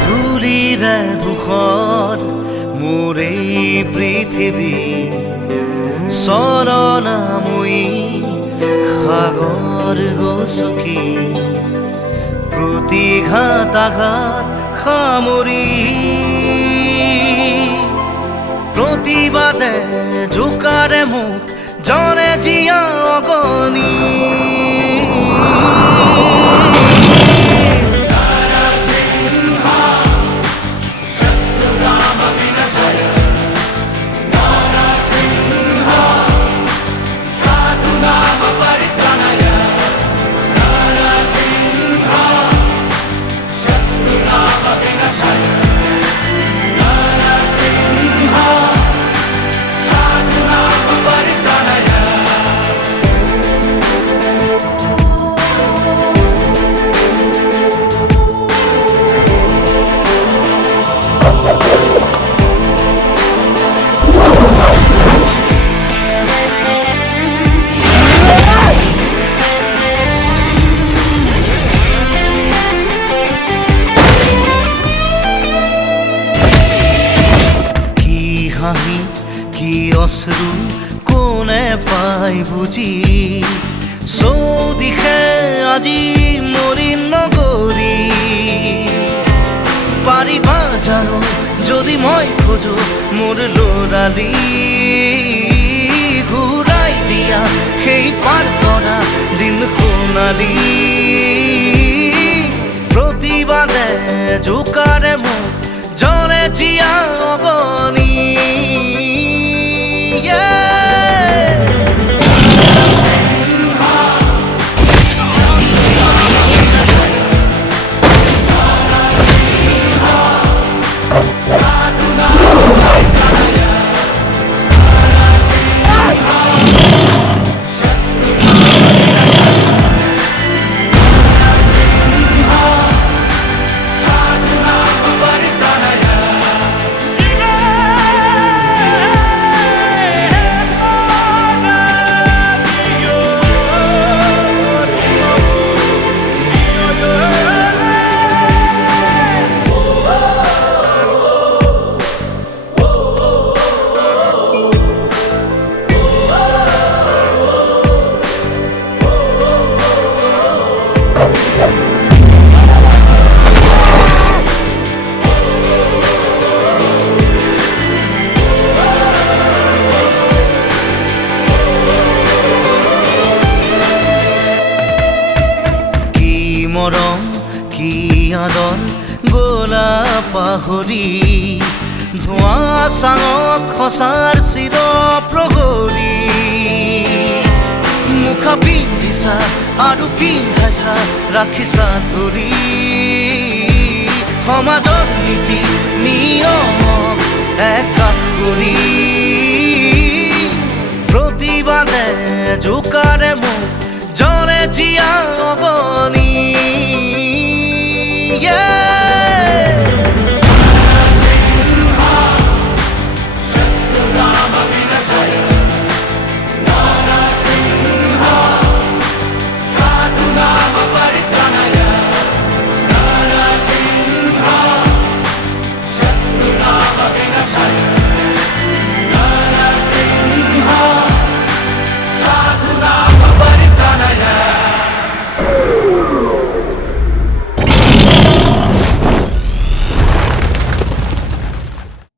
ধূলিৰে ধূসৰ মোৰ এই পৃথিৱী চৰণাময়ী সাগৰ গচকি প্ৰতিঘাতাঘাত সামৰি প্ৰতিবাদে জোকাৰে মোক জনে জীয়া অগণি কি অশ্ৰু কোনে পাই বুঝি চৌদিশে আজি মৰিণ নগৰী পাৰিবা জানো যদি মই খোজো মোৰ ল'ৰালি ঘূৰাই দিয়া সেই পাৰ কৰা দিন সোণালী প্ৰতিবাদে জোকাৰে মোক জনে জীয়া অগণি মৰম কি আদৰ গলা পাহৰি ধোঁৱা চাঙত খচাৰ চিৰ প্ৰহৰী মুখা পিন্ধিছা আৰু পিন্ধাইছা ৰাখিছা ধৰি সমাজৰ নীতি নিয়মক একাশ কৰি প্ৰতিবাদে জোকাৰে মোক জনে জীয়া